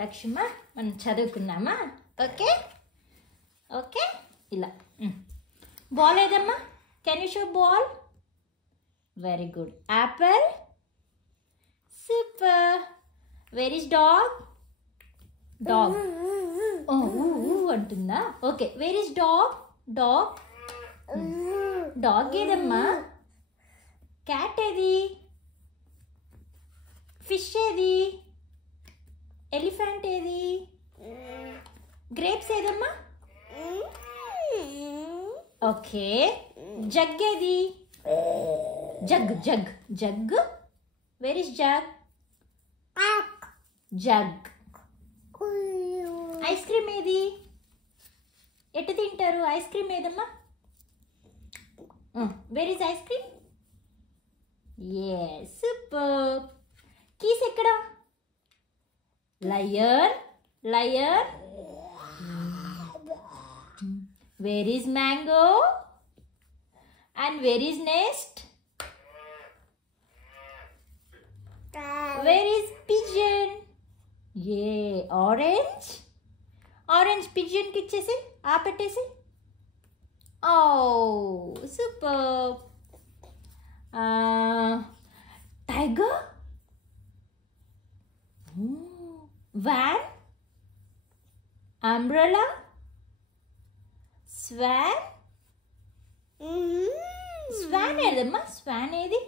దక్షిమ మనం చదువుకున్నామా? Okay okay ఇలా బాల్ ఏదమ్మా? Can you show ball? Very good. Apple. Super. Where is dog? Dog అంటుందా? Okay. Where is dog? Dog. Dog ఏదమ్మా? Cat ఏది? Fish ఏది? ఎలిఫెంట్ ఏది? గ్రేప్స్ ఏదమ్మా? ఓకే. జగ్ ఏది? Jug jug jug. Where is jug? Jug. Ice cream ఏది? ఎటు తింటారు? ఐస్ క్రీమ్ ఏదమ్మా? Where is ice cream? yes super. Keys ఎక్కడ? Lion. Lion. Where is mango? And where is NEFT? Where is pigeon? A orange. Orange పిజన్కి ఇచ్చేసి పెట్టేసి. Oh super. Tiger. Van. Umbrella. Swan. Swan ఏదమ్మా? Swan ఏది?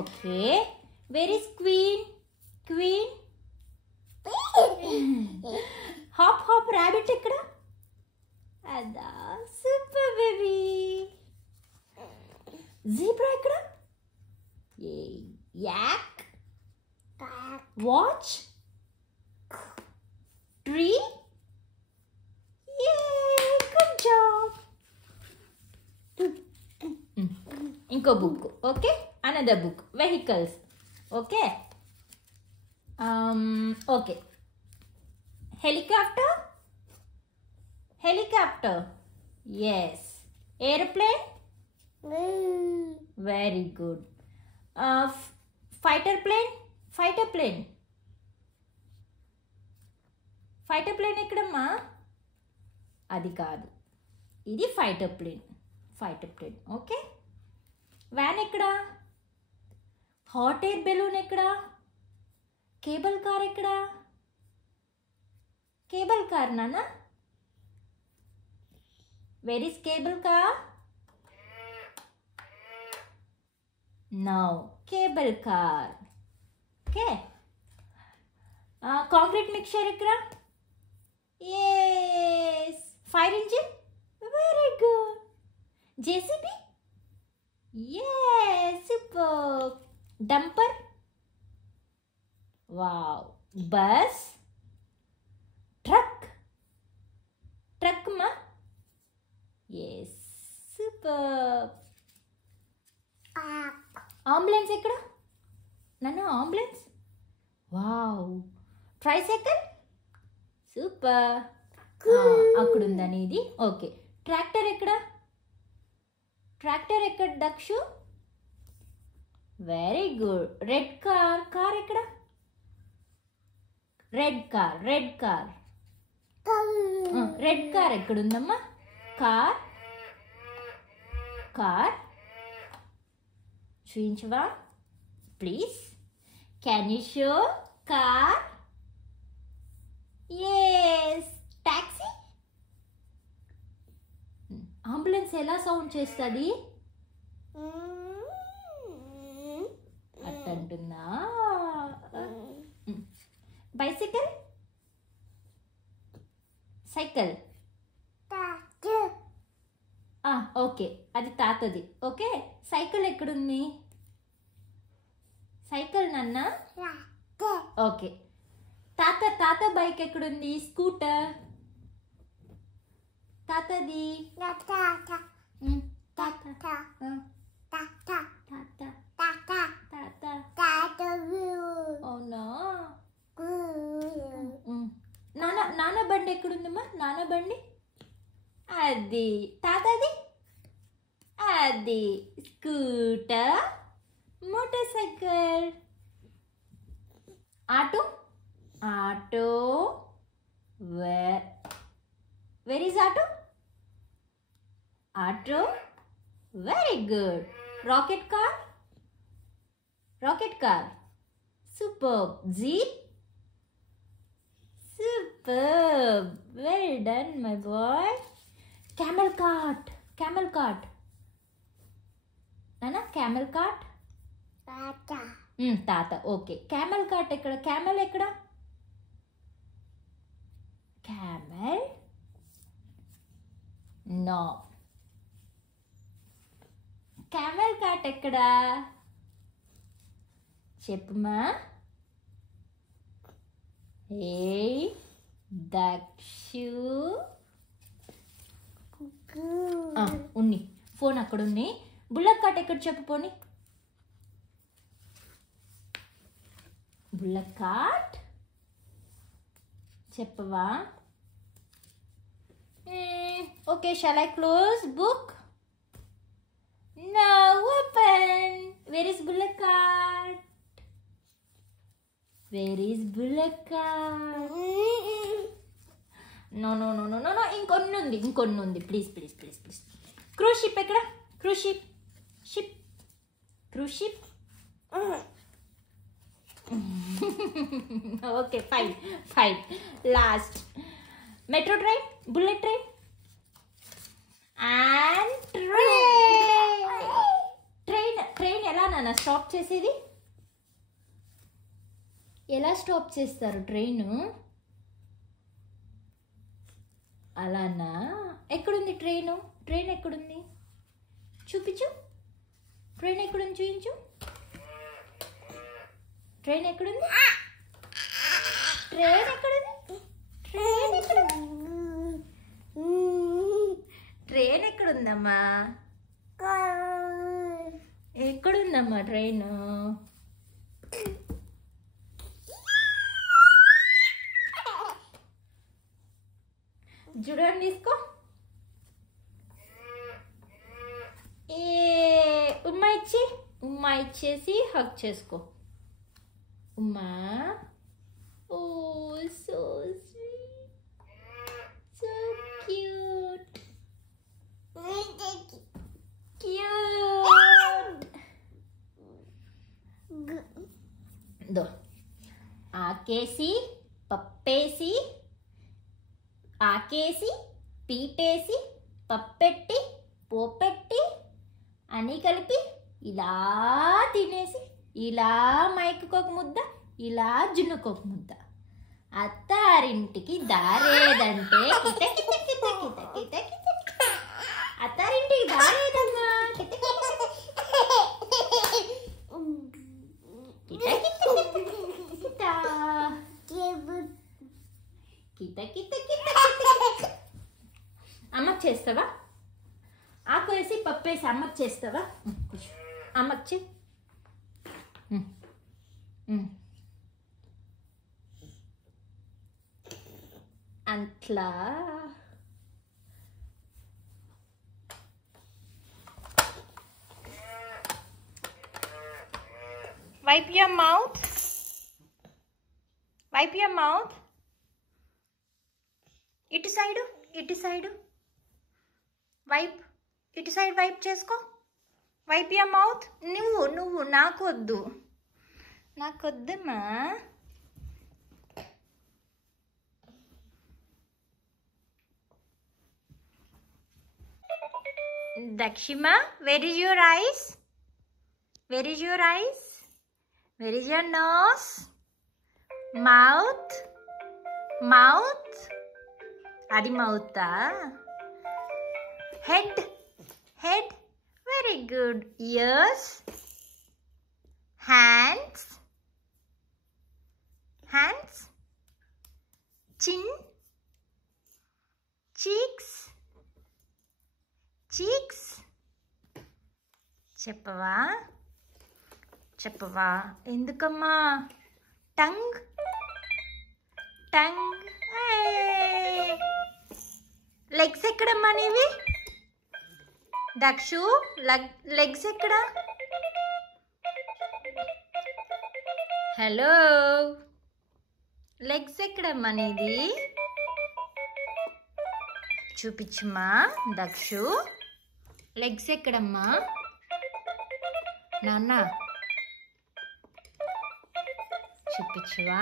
Okay. Where is queen? Queen. Hop hop rabbit ఎక్కడ? అదా super baby. Zebra ఎక్కడ? Yak. Watch. Tree. Good job. ఇంకో book. Okay. Another book. Vehicles. Okay okay. Helicopter. Helicopter. Yes. Airplane. Very good. Fighter plane. Fighter plane. Fighter plane ఎక్కడమ్మా? అది కాదు, ఇది fighter plane. Fighter plane. Okay. Van ఎక్కడ? Hot air balloon ఎక్కడ? Cable car ఎక్కడ? Cable car నాన్న. Where is cable car? No. Cable car. Okay. Concrete mixture ekkada? Yes. Fire engine? Very good. JCB? Yes. Super. Dumper? Wow. Bus? Truck? Truck ma? Yes, super. Ambulance ekkada? Nana ambulance? Wow. Tricycle? Super. Akkudundani idi. Okay. Tractor ekkada? Tractor ekkada Dakshu? Very good. Red car. Car ekkada? Red car. Red car. Red car ekkadundamma? Car. Car. చూపించవా please? Can you show car? Yes. Taxi. Ambulance ఎలా sound చేస్తుంది? అట్టంటుందా? Bicycle. Cycle. Okay, అది తాతది. Okay. Cycle ఎక్కడుంది? Cycle నాన్న. Okay. తాత bike ఎక్కడుంది? స్కూటర్. తాతది. అవునా? నాన్న బండి ఎక్కడుందమ్మా? నాన్న బండి అది. తాతది అది. Scooter. Motorcycle. Auto. Auto. Where is auto? Auto. Very good. Rocket car. Rocket car. Superb. Jeep. Superb. Well done, my boy. Camel cart. Camel cart. Nana, camel cart. Tata. Tata. Okay. Camel cart ekkada? Camel ekkada? Camel. No. Camel cart ekkada? Cheppuma. Hey, Dakshu. ఉన్ని phone అక్కడ ఉంది. Bullock cart ఎక్కడ చెప్పు పోని. Bullock cart చెప్పవా? Okay, shall I close book? No, open. Where is bullock cart? Where is bullock cart? No no no no no no, ఇంకొన్ని ఉంది. Please please please please. Cruise ship ఎక్కడ? Cruise ship. Ship. Cruise ship. Okay, fine. Last. Metro train, bullet train and train ఎలా నాన్న stop చేసేది? ఎలా stop చేస్తారు train? అలానా? ఎక్కడుంది ట్రైన్? ట్రైన్ ఎక్కడుంది? చూపించు. ట్రైన్ ఎక్కడుంది చూపించు. ట్రైన్ ఎక్కడుంది? ట్రైన్ ఎక్కడుంది? ట్రైన్ ఎక్కడుంది? ట్రైన్ ఎక్కడుందమ్మా? ఎక్కడుందమ్మా ట్రైన్? జుడని తీసుకో. ఉమ్మా ఇచ్చేసి హగ్ చేసుకో. ఉమ్మా. ఓ సో స్వీట్, సో క్యూట్. దో ఆకేసి పప్పేసి, ఆకేసి పీటేసి, పప్పెట్టి పోపెట్టి అని కలిపి ఇలా తినేసి, ఇలా మైకుకొక ముద్ద, ఇలా జున్నుకొక ముద్ద. అత్తారింటికి దారేదంటే కిత కిత కిత కిత కిత కిత. అత్తారింటికి దారేదమ్మా. కిత కిత కిత కిత కిత. అమ్మకి చేస్తావా? ఆకు వేసి పప్పు వేసి అమ్మకి చేస్తావా? అమ్మకి చే. అట్లా. Wipe your mouth. Wipe your mouth. ఇటు సైడు. వైప్. ఇటు సైడ్ వైప్ చేసుకో. Wipe your mouth. నువ్వు నాకొద్దమ్మా. Dakshima, where is your eyes? Where is your eyes? Where is your nose? Mouth? Adi mouth. Head. Very good. Ears. Hands. Chin. Cheeks. చెప్పవా? ఎందుకమ్మా? Tongue. Legs ఎక్కడమ్మా నీవి? Dakshu, legs ఎక్కడ? Hello, legs ఎక్కడమ్మా నీది? చూపించమ్మా Dakshu. Legs ఎక్కడమ్మా నాన్న? చూపించవా?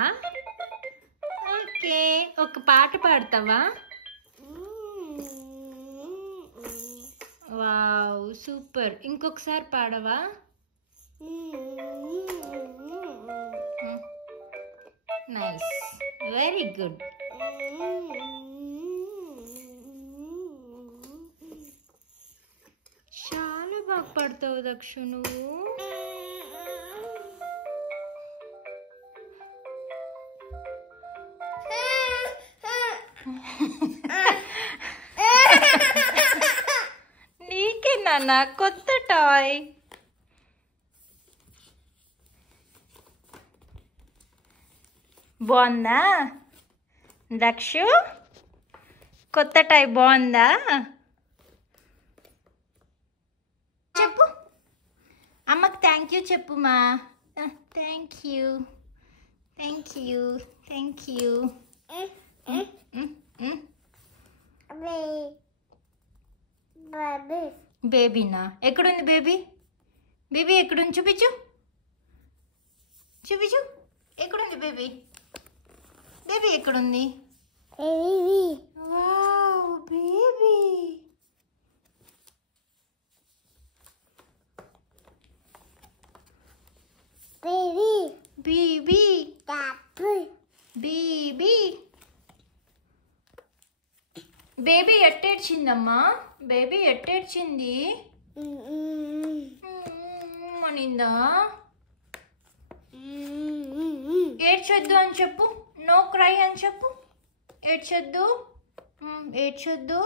ఓకే, ఒక పాట పాడతావా? Wow super. ఇంకొకసారి పాడవా? Nice, very good. చాలా బాగా పాడతావు దక్షు నువ్వు. నీకే నాన్న కొత్త టాయ్. బాగుందా దక్షు? కొత్త టాయ్ బాగుందా? చెప్పు అమ్మకి థ్యాంక్ యూ చెప్పుమా. Thank you, thank you, thank you. బేబీనా? ఎక్కడుంది బేబీ? బేబీ ఎక్కడుంది? చూపించు, చూపించు. ఎక్కడుంది బేబీ? బేబీ ఎక్కడుంది? Wow baby. Baby baby baby ఎట్టేడ్చిందమ్మా? బేబీ ఎట్టేడ్చింది? అనిందా? ఏడ్చొద్దు అని చెప్పు. నో క్రై అని చెప్పు. ఏడ్చొద్దు, ఏడ్చొద్దు.